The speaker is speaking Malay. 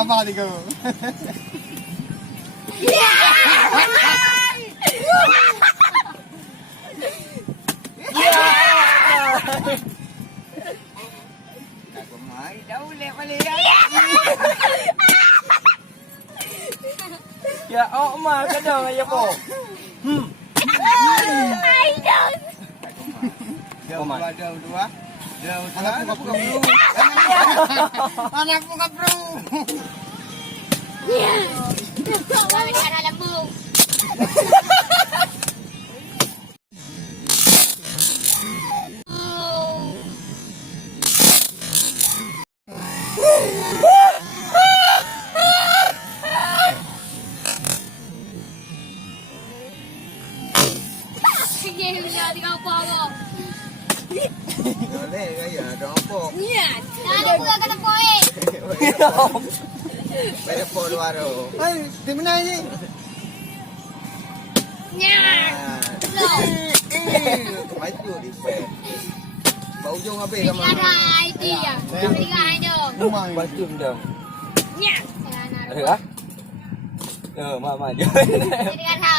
Sabar tiga. Aku mai dah boleh balik. Ya, oh mah kadang aja po. Ai dah. Jauh dua. Anak buka bro. Anak buka bro. Kau ni ada lembu. Sige, bila di kau bawa. Boleh gaya dompok. Ni ada pula kata poin. Pada pol waro. Hai, di mana ini? Maju di pen. Bau ujung habis Ini kamu. ada idea. Ini ada. Rumah ini. Bacum dah. Nya. Ada ah? Mama dia. Ini ada.